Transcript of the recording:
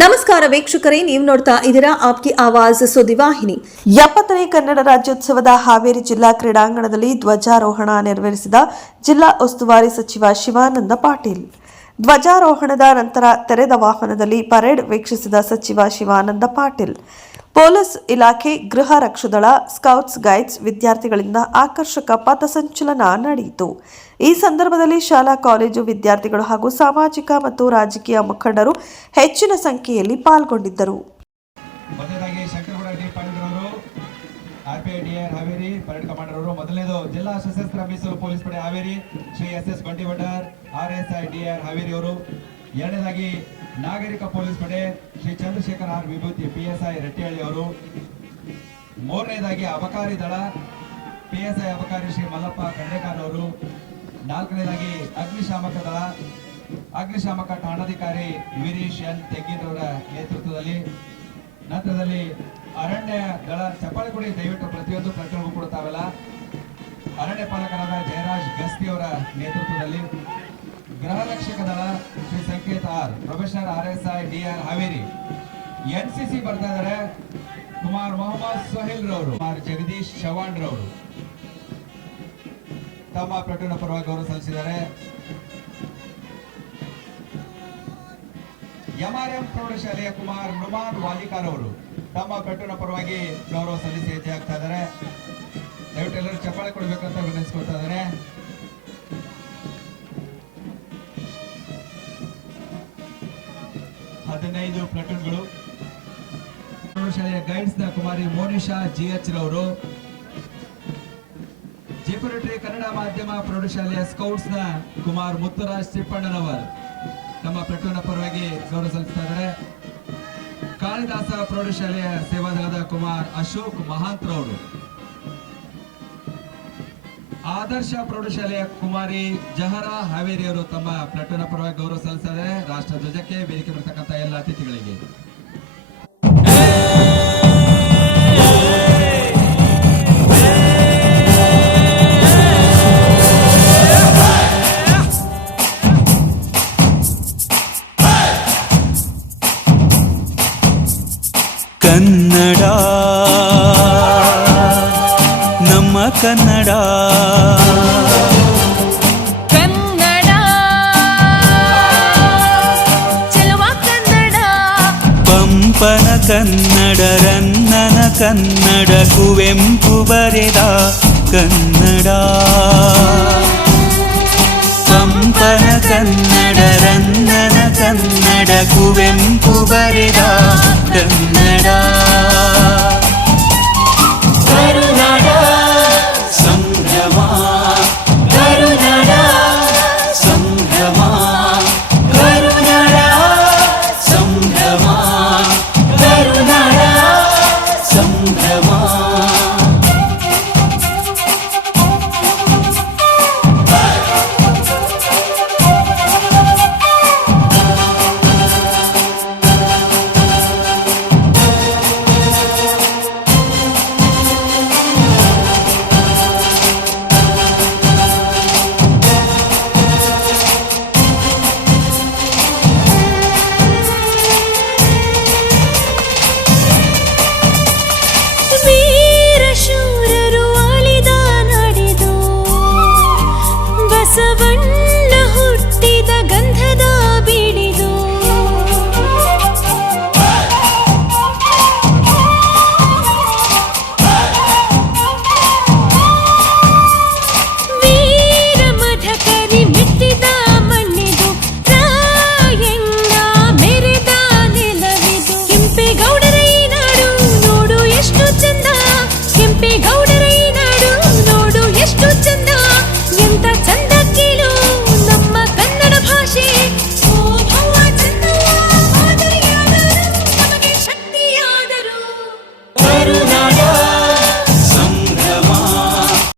ನಮಸ್ಕಾರ ವೀಕ್ಷಕರೇ, ನೀವು ನೋಡ್ತಾ ಇದ್ದೀರಾ ಆಪ್ಕಿ ಆವಾಜ್ ಸುದ್ದಿವಾಹಿನಿ. ಎಪ್ಪತ್ತನೇ ಕನ್ನಡ ರಾಜ್ಯೋತ್ಸವದ ಹಾವೇರಿ ಜಿಲ್ಲಾ ಕ್ರೀಡಾಂಗಣದಲ್ಲಿ ಧ್ವಜಾರೋಹಣ ನೆರವೇರಿಸಿದ ಜಿಲ್ಲಾ ಉಸ್ತುವಾರಿ ಸಚಿವ ಶಿವಾನಂದ ಪಾಟೀಲ್. ಧ್ವಜಾರೋಹಣದ ನಂತರ ತೆರೆದ ವಾಹನದಲ್ಲಿ ಪರೇಡ್ ವೀಕ್ಷಿಸಿದ ಸಚಿವ ಶಿವಾನಂದ ಪಾಟೀಲ್. ಪೊಲೀಸ್ ಇಲಾಖೆ ಗೃಹ ರಕ್ಷದಳ ಸ್ಕೌಟ್ಸ್, ಗೈಡ್ಸ್ ವಿದ್ಯಾರ್ಥಿಗಳಿಂದ ಆಕರ್ಷಕ ಪಥಸಂಚಲನ ನಡೆಯಿತು. ಈ ಸಂದರ್ಭದಲ್ಲಿ ಶಾಲಾ, ಕಾಲೇಜು ವಿದ್ಯಾರ್ಥಿಗಳು ಹಾಗೂ ಸಾಮಾಜಿಕ ಮತ್ತು ರಾಜಕೀಯ ಮುಖಂಡರು ಹೆಚ್ಚಿನ ಸಂಖ್ಯೆಯಲ್ಲಿ ಪಾಲ್ಗೊಂಡಿದ್ದರು. ಜಿಲ್ಲಾ ಸಶಸ್ತ್ರ ಮೀಸಲು ಪೊಲೀಸ್ ಪಡೆ Haveri, Shri S S R S I D R Haveri ಅವರು. ಎರಡನೇದಾಗಿ ನಾಗರಿಕ ಪೊಲೀಸ್ ಪಡೆ Shri Chandrashekar R Vibhuti P S I Rettihalli ಅವರು. ಮೂರನೇದಾಗಿ ಅಬಕಾರಿ ದಳ ಪಿ ಎಸ್ ಐ ಅಬಕಾರಿ ಶ್ರೀ ಮಲ್ಲಪ್ಪ ಕಂಡೇಕಾರ್ ಅವರು. ನಾಲ್ಕನೇದಾಗಿ ಅಗ್ನಿಶಾಮಕ ದಳ ಅಗ್ನಿಶಾಮಕ ಠಾಣಾಧಿಕಾರಿ ವೀರೇಶ್ ಎನ್ ತೆಗ್ಗಿನವರ ನೇತೃತ್ವದಲ್ಲಿ. ನಂತರದಲ್ಲಿ ಅರಣ್ಯ ದಳ ಚಪ್ಪಾಳಿಗುಡಿ ದಯವಿಟ್ಟು ಪ್ರತಿಯೊಂದು ಪ್ರತಿಯೊಬ್ಬರು ಕೂಡ ಅರಣ್ಯ ಪಾಲಕರಾದ ಜಯರಾಜ್ ಗಸ್ತಿ ಅವರ ನೇತೃತ್ವದಲ್ಲಿ. ಗೃಹ ರಕ್ಷಕ ದಳ Shri Sanket R professor R S I D R Haveri. N C C ಬರ್ತಾ ಇದ್ದಾರೆ ಕುಮಾರ್ ಮೊಹಮ್ಮದ್ ಸೊಹೇಲ್ ರವರು, ಕುಮಾರ್ ಜಗದೀಶ್ ಚವಾಣ್ ರವರು. ತಮ್ಮ ಪ್ರಕರಣ ಪರವಾಗಿ ಗೌರವ ಸಲ್ಲಿಸಿದ್ದಾರೆ. ಎಂಆರ್ಎಂ ಪ್ರೌಢಶಾಲೆಯ ಕುಮಾರ್ ನುಮಾನ್ ವಾಲಿಕಾರ್ ಅವರು ತಮ್ಮ ಪೆಟ್ಟಿನ ಪರವಾಗಿ ಗೌರವ ಸಲ್ಲಿಸಿ ಹೆಜ್ಜೆ ಆಗ್ತಾ ಇದ್ದಾರೆ. ದಯವಿಟ್ಟು ಎಲ್ಲರೂ ಚಪ್ಪಾಳೆ ಕೊಡಬೇಕಂತ ವಿನಂತಿಸ್ಕೊಳ್ತಾ ಇದ್ದಾರೆ. ಹದಿನೈದು ಪ್ಲಟೂನ್ಗಳು. ಶಾಲೆಯ ಗೈಡ್ಸ್ನ ಕುಮಾರಿ ಮೋನಿಶಾ ಜಿ ಎಚ್ ರವರು ಜಿಪುರಟ್ರಿ ಕನ್ನಡ ಮಾಧ್ಯಮ ಪ್ರೌಢಶಾಲೆಯ ಸ್ಕೌಟ್ಸ್ನ ಕುಮಾರ್ ಮುತ್ತುರಾಜ್ ತಿಪ್ಪಣ್ಣನವರ್. ನಮ್ಮ ಪ್ರಟುನ ಪರವಾಗಿ ಗೌರವ ಸಲ್ಲಿಸ್ತಾ ಇದ್ದಾರೆ. ಕಾಳಿದಾಸ ಪ್ರೌಢಶಾಲೆಯ ಸೇವಾದಳದ ಕುಮಾರ್ ಅಶೋಕ್ ಮಹಾಂತ್ರವರು. ಆದರ್ಶ ಪ್ರೌಢಶಾಲೆಯ ಕುಮಾರಿ ಜಹರಾ ಹಾವೇರಿ ಅವರು ತಮ್ಮ ಪ್ಲಟೂನ ಪರವಾಗಿ ಗೌರವ ಸಲ್ಲಿಸಿದರೆ ರಾಷ್ಟ್ರ ಧ್ವಜಕ್ಕೆ ಬೇಡಿಕೆ ಬರ್ತಕ್ಕಂಥ ಎಲ್ಲ ಅತಿಥಿಗಳಿಗೆ. ಕನ್ನಡ ನಮ್ಮ ಕನ್ನಡ ಕನ್ನಡ ಚೆಲುವ ಕನ್ನಡ ಪಂಪನ ಕನ್ನಡ ರನ್ನನ ಕನ್ನಡ ಕುವೆಂಪು ಬರೆದ ಕನ್ನಡ